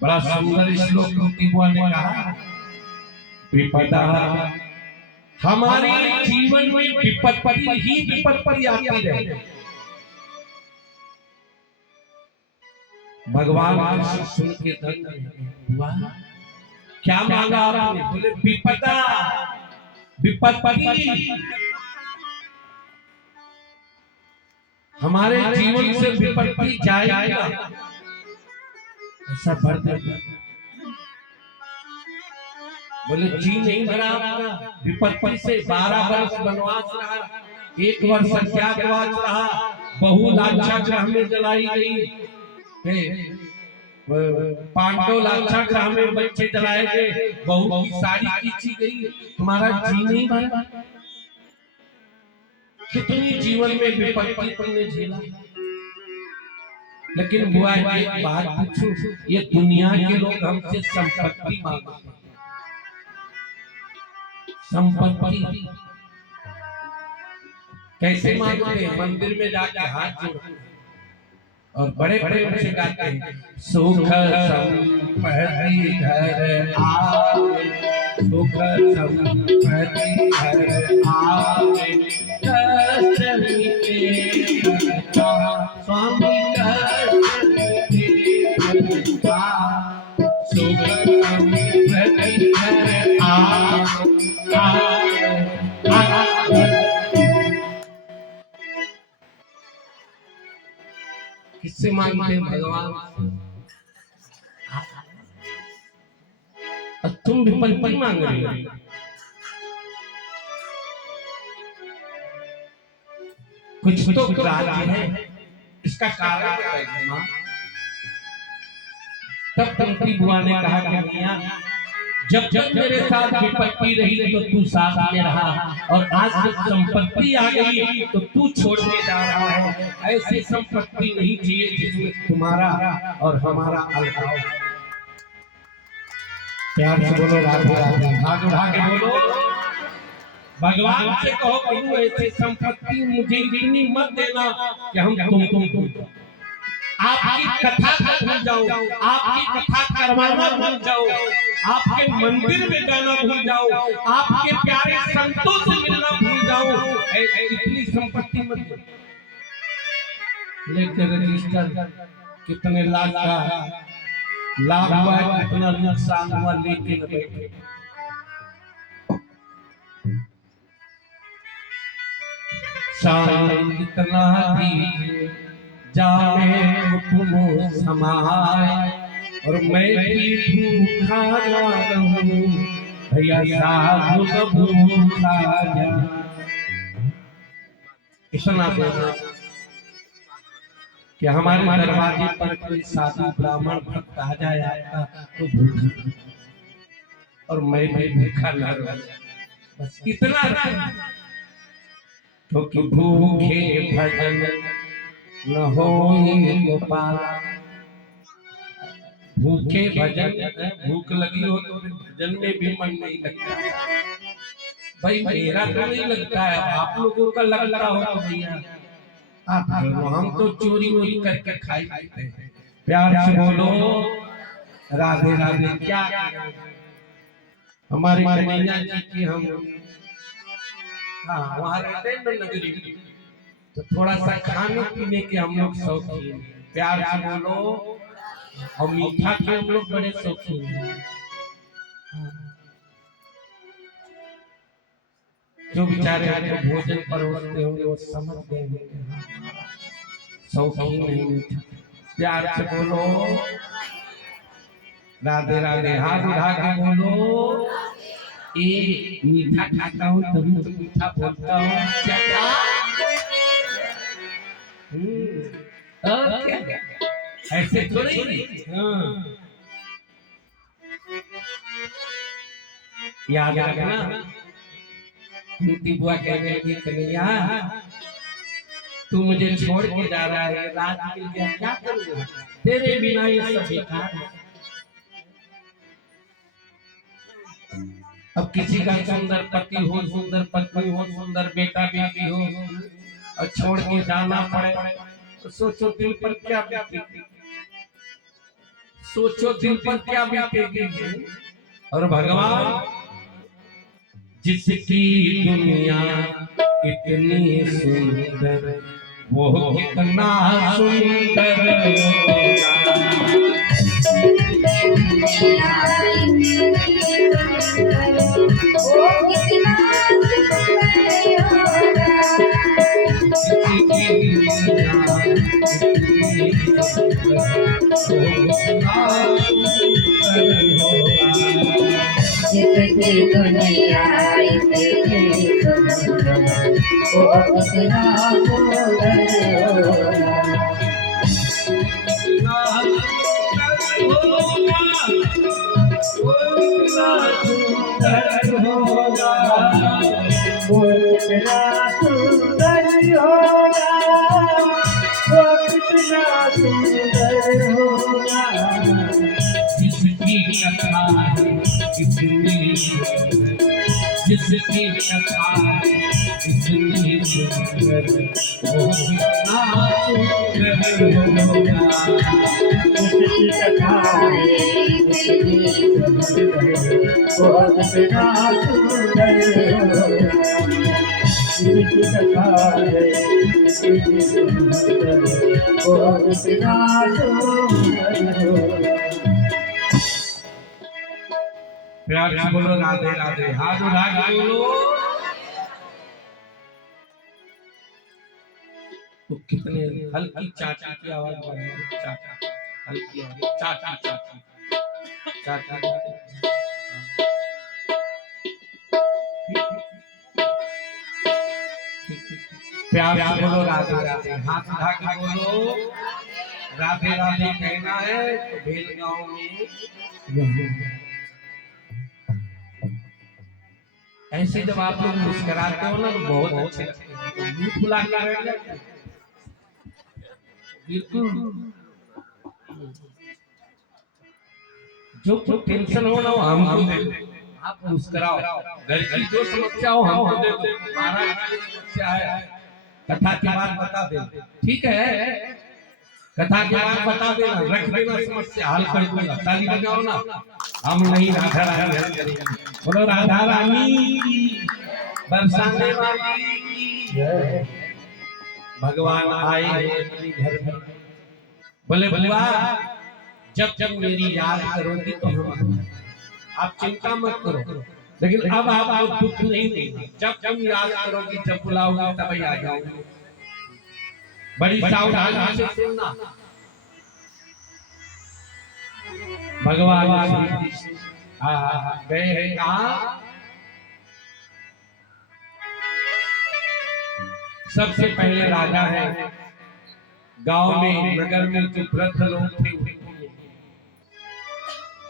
बड़ा सुंदर श्लोक कुंती बुआ ने कहा, विपदा हमारे जीवन में विपत्ति ही विपत्ति आती रहे। भगवान सुन के धन क्या मांगा आपने? बोले विपदा विपत्ति हमारे जीवन से विपत्ति जाएगा, ऐसा भर दे। बोले जी नहीं भरा, विपत्ति से 12 वर्ष वनवास रहा, 1 वर्ष अज्ञातवास रहा, बहु लाक्षा ग्रह में जलाई गई, पांडव लाक्षा ग्रह में बच्चे जलाए गए, बहू की साड़ी खींची गई, तुम्हारा जी नहीं भरा। कितनी जीवन में विपत्ति तुमने झेला। लेकिन बुआ एक बात पूछूं, ये दुनिया के लोग हमसे संपत्ति मांगते हैं, संपत्ति कैसे मांगते हैं? मंदिर में जाके हाथ जोड़ते और बड़े प्रेम से गाते हैं, सुख संपत्ति घर आवे, सुख संपत्ति घर आवे, कष्ट मिटे स्वामी कष्ट मिटे, सुख संपत्ति घर आवे। किससे मांगते हैं? भगवान। और तुम विपत्ति मांग रहे हो। कुछ तो राज्य है, इसका कारण क्या है मां? तब कुंती बुआ ने कहा कि मियां, जब जब मेरे साथ विपत्ति रही तो तू साथ में रहा, और आज जब संपत्ति आ गई तो तू छोड़ने जा रहा है। ऐसी संपत्ति नहीं चाहिए जिसमें तुम्हारा और हमारा अलगाव। प्यार से बोलो राधे राधे, हाथ उठा के बोलो। भगवान से कहो प्रभु ऐसी संपत्ति मुझे इतनी मत देना कि हम तुम आपकी कथा भूल जाओ, आपकी कथा करवाना भूल जाओ, आपके मंदिर में जाना भूल जाओ, आपके प्यारे संतों से मिलना भूल जाओ। इतनी संपत्ति मत दो। लेके रजिस्टर कितने लाख का लाभ हुआ, कितना नुकसान हुआ, लेके न बैठे। शान कितना दीजिए जाने तुम समाए, और मैं भी भूखा ना रहूं भैया, साधु न भूखा जा। इतना बोलना कि हमारे दरवाजे पर कोई साधु ब्राह्मण भक्त आ जाए तो भूखा, और मैं भी भूखा ना रहूं, बस इतना। तो कि भूखे भजन न हो गोपाल, भूखे भजन, भूख लगी हो तो भजन में भी मन नहीं लगता। भाई मेरा तो नहीं लगता है, आप लोगों का लग रहा हो तो भैया आप करो, हम तो चोरी वोरी करके खाई पीते हैं। प्यार से बोलो राधे राधे। क्या हमारी कन्हैया जी की हम वहां रहते हैं नगरी, तो थोड़ा सा खाने पीने के हम लोग शौकीन। प्यार से बोलो, और मीठा के हम लोग बड़े शौकीन हैं। जो बेचारे आपको भोजन परोसते होंगे वो समझ गए शौकीन नहीं मीठा। प्यार से बोलो राधे राधे, हाथ उठा के बोलो। ये मीठा खाता हूँ तभी तो मीठा बोलता हूँ। ऐसे थोड़ी। याद रखना, कुंती बुआ कहने लगी कन्हैया तू मुझे छोड़ के जा रहा है, रात मिल गया क्या करूँगा, तेरे बिना ये सब बेकार है। अब किसी का सुंदर पति हो, सुंदर पत्नी हो, सुंदर बेटा बेटी हो, और छोड़ के जाना पड़े तो सोचो दिल पर क्या बीतेगी। सोचो दिल पर क्या बीतेगी। और भगवान जिसकी दुनिया इतनी सुंदर वो कितना सुंदर जिसकी दुनिया इतनी सुंदर वो कितना सुंदर होगा। वो कितना सुंदर होगा, वो कितना सुंदर होगा। जिसकी कथा है इतनी सुंदर, जिसकी कथा है इतनी सुंदर वो कितना सुंदर होगा। जिसकी कथा है इतनी सुंदर वो कितना सुंदर होगा। जिसकी कथा है इतनी सुंदर वो कितना सुंदर होगा। प्यार से बोलो राधे राधे, हाथ उठा के बोलो। तो कितने हल्की चाची की आवाज बनी, चाचा हल्की आवाज, चाचा चाची चाचा। प्यार से बोलो राधे राधे, हाथ उठा के बोलो राधे राधे। कहना है तो भेलगांव में ऐसे जब आप लोग मुस्कुराते हो ना तो बहुत अच्छे लगते हैं, मुंह फुला के बैठ जाते हैं। बिल्कुल जो टेंशन हो ना वो हमको दे दो, आप मुस्कुराओ। घर की जो समस्या हो हमको दे दो, महाराज की समस्या है कथा के बाद बता दे, ठीक है? कथा के बाद बता देना, रख देना, समस्या हल कर दूंगा। ताली बजाओ ना, हम नहीं राधा रानी हल करेंगे। बोलो राधा रानी की, बरसाने वाली की। भगवान आए अपने घर में, बोले बुआ जब जब मेरी याद करोगी तो हम, आप चिंता मत करो, लेकिन अब आप दुख नहीं देंगे। जब जब याद करोगी, जब बुलाओगी तभी आ जाओगी। बड़ी सावधानी से सुनना। भगवान गए हैं कहाँ? सबसे पहले राजा है गांव में, नगर में जो वृद्ध लोग थे उनको मिले,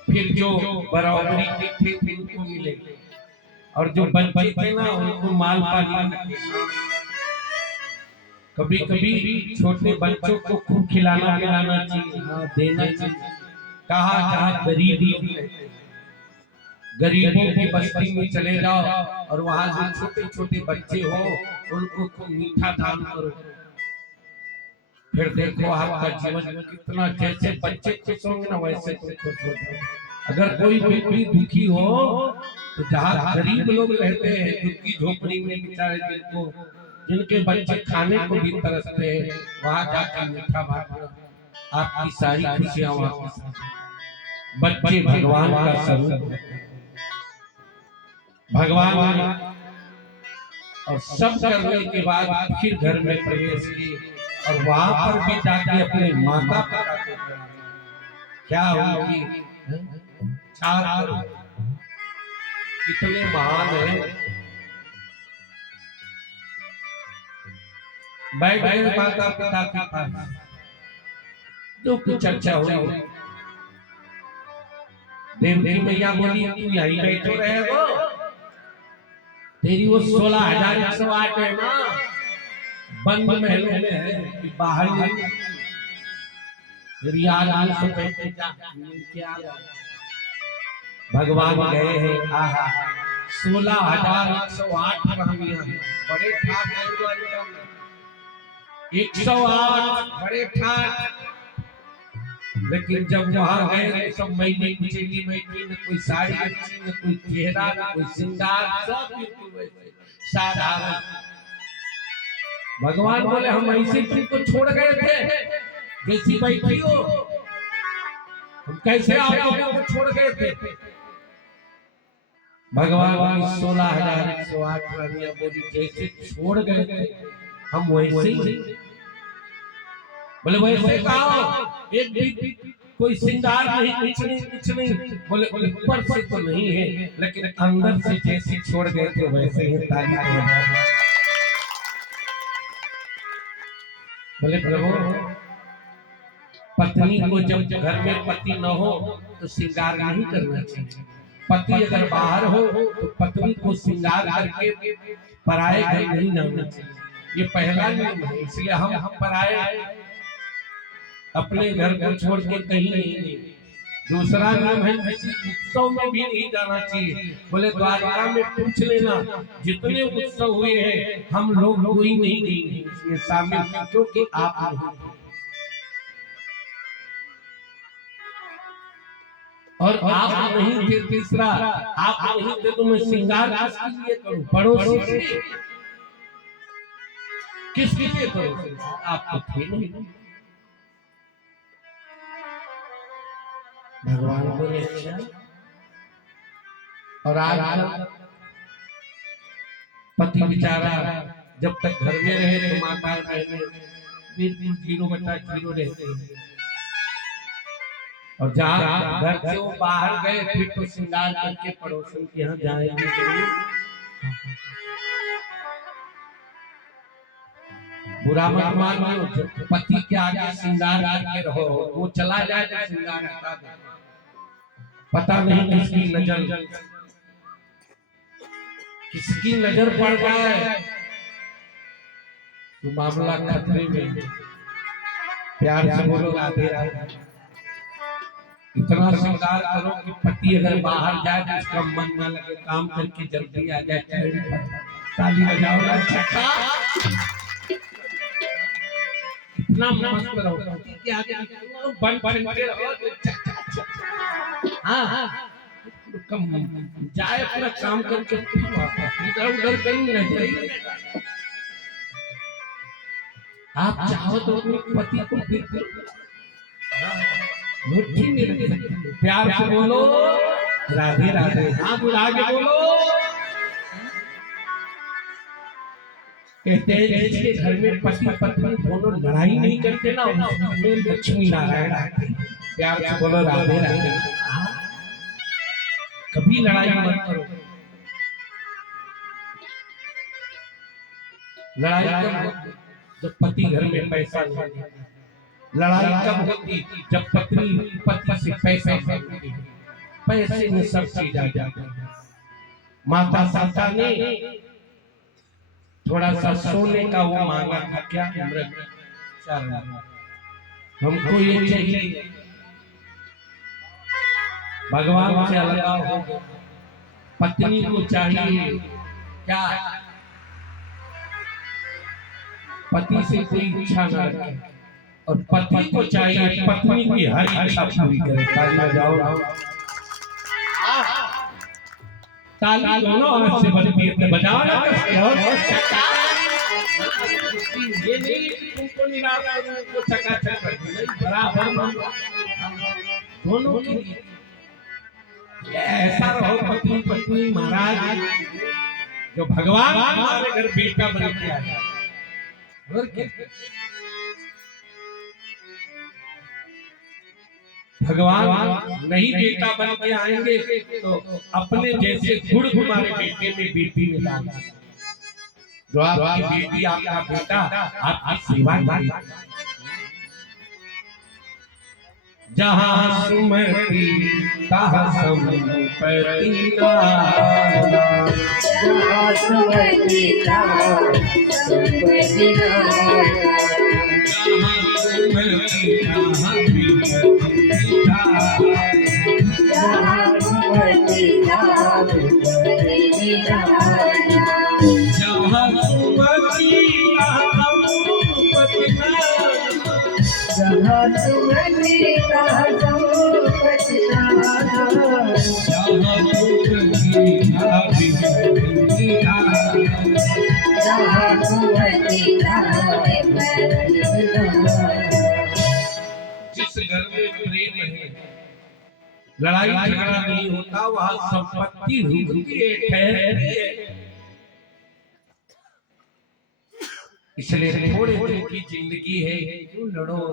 फिर जो बराबरी के थे उनको मिले, और जो बच्चे थे ना उनको माल पानी। कभी कभी छोटे बच्चों को खूब खिलाना पिलाना चाहिए, हाँ देना चाहिए। कहा जहाँ गरीबी है, गरीबों की बस्ती में चले जाओ और वहां जो छोटे छोटे बच्चे हो उनको खूब मीठा दान करो, फिर देखो आपका जीवन कितना, जैसे बच्चे खुश होंगे ना वैसे तुम खुश हो जाओ। अगर कोई कोई दुखी हो तो जहाँ गरीब लोग रहते हैं, दुखी झोपड़ी में बेचारे जिनको, जिनके बच्चे खाने को भी तरसते हैं, वहां जाकर मीठा बांटना, आपकी सारी खुशियां वापस। बच्चे भगवान का स्वरूप, भगवान। और सब करने के बाद फिर घर में प्रवेश किए और वहां पर भी जाके अपने माता पिता को क्या होगी चार कितने महान है। बैठ गए माता पिता के पास, जो कुछ चर्चा हुई, देवकी मैया बोली तू यहीं बैठो रहे हो, तेरी वो 16,108 है ना बंद महलों में है, बाहर नहीं। रियाल से बैठे जा क्या भगवान गए हैं। आहा 16,108 ब्राह्मणियां हैं, बड़े ठाट है द्वारिका में, 108 बड़े ठाट। लेकिन जब वहां गए सब मैंने कुचेली बैठी, न कोई साड़ी अच्छी, न कोई चेहरा, न कोई श्रृंगार, सब बिल्कुल वैसे साधारण। भगवान बोले हम ऐसे तुमको छोड़ गए थे जैसी बैठी हो, हम कैसे आप लोगों को छोड़ गए थे। भगवान की 16,108 रानियां बोली जैसे छोड़ गए थे हम वैसे ही। बोले वैसे कहा एक भी कोई श्रृंगार नहीं, कुछ नहीं। बोले ऊपर से तो नहीं है लेकिन अंदर से जैसे छोड़ गए थे वैसे ही। ताली बजाओ। बोले प्रभु पत्नी को जब घर में पति न हो तो श्रृंगार नहीं करना चाहिए। पति अगर बाहर हो तो पत्नी को श्रृंगार करके पराये घर नहीं जाना चाहिए। ये पहला नियम है, इसलिए हम पराये अपने घर को छोड़ के कहीं नहीं। दूसरा नियम है किसी उत्सव में भी नहीं जाना चाहिए। बोले द्वारका में पूछ लेना जितने उत्सव हुए हैं हम लोग कोई नहीं गए इसमें शामिल, क्योंकि आप नहीं। और आप नहीं थे, तीसरा आप नहीं थे तो मैं श्रृंगार किसके लिए करूं? पड़ोसी किसके लिए करूं? आप तो थे नहीं। भगवान बोले अच्छा। और आज पति बेचारा जब तक घर में रहे तो माता बहने बिल्कुल 0/0 रहते हैं, और जहाँ घर से वो बाहर गए फिर तो श्रृंगार करके पड़ोसन के यहाँ जाएंगे जरूर। बुरा मत मानो, पति के आगे श्रृंगार करके रहो, वो चला जाए तो श्रृंगार हटा दो। पता नहीं किसकी नजर पड़ जाए तो मामला खतरे में। प्यार से बोलो राधे राधे। इतना श्रृंगार करो कि पति अगर बाहर जाए तो उसका मन न लगे, काम करके जल्दी आ जाए। ताली बजाओ ना छक्का। इतना मस्त रहो कि आगे बन के रहो। हाँ कम जाए अपना काम करके इधर उधर कहीं न जाए। आप चाहो तो अपने पति को मुट्ठी में रख सकते हो। प्यार से बोलो राधे राधे। हाँ बुला के बोलो। कहते हैं जिसके घर में पति पत्नी दोनों लड़ाई नहीं करते ना उसमें लक्ष्मी नारायण आते हैं। प्यार से बोलो राधे राधे। कभी लड़ाई मत करो। लड़ाई कब होती? जब पति घर में पैसा नहीं। लड़ाई कब होती? जब पत्नी पति से पैसा मांगती। पैसे में सब चीज आ जाती है। माता सीता ने थोड़ा सा सोने का वो मांगा था, क्या मृग हमको ये चाहिए। भगवान से अलगाव हो गया। पत्नी को चाहिए क्या? पति से कोई इच्छा न रखे, और पति को चाहिए पत्नी की हर इच्छा पूरी करे। ताली बजाओ। ताली दोनों हाथ से बनती है, बजाओ ना। ये नहीं तुमको निराश करने को चकाचक करती, बराबर दोनों के लिए ऐसा रहो। पत्नी पत्नी महाराज जो भगवान हमारे घर बेटा बन के आया। और क्या भगवान नहीं बेटा बन के आएंगे तो अपने जैसे गुण हमारे बेटे में बेटी में डालना। जो आपकी बेटी आपका बेटा आपकी सेवा करेगा। जहाँ सुमति तहाँ संपत्ति नाना। जहाँ सुमति तहाँ संपत्ति नाना। जहाँ सुमति तहाँ विपत्ति नाना। जहाँ सुमति तहाँ विपत्ति नाना। जहाँ सुमति तहाँ संपत्ति नाना। जहाँ सुमति तहाँ जहाँ कुंवरी लागे पर जिस घर में प्रेम है, लड़ाई झगड़ा नहीं होता, वहां संपत्ति रुकती है, ठहरती है। इसलिए थोड़े दिन की जिंदगी है, क्यों लड़ो।